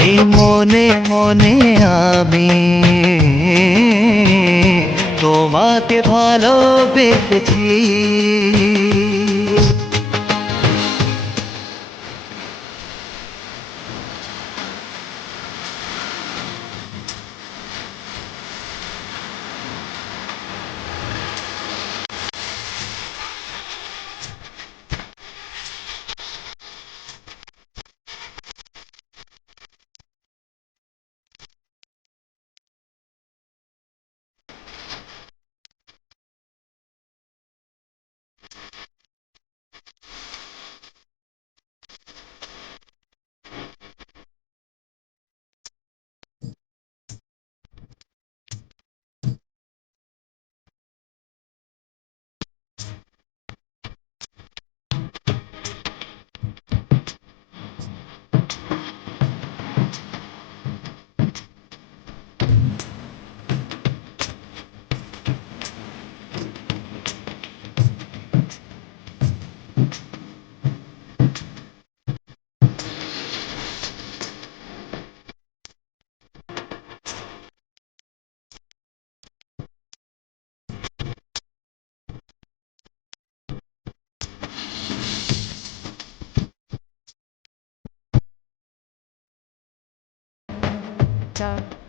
এই মনে মনে আমি তোমাকে ভালোবেসেছি। o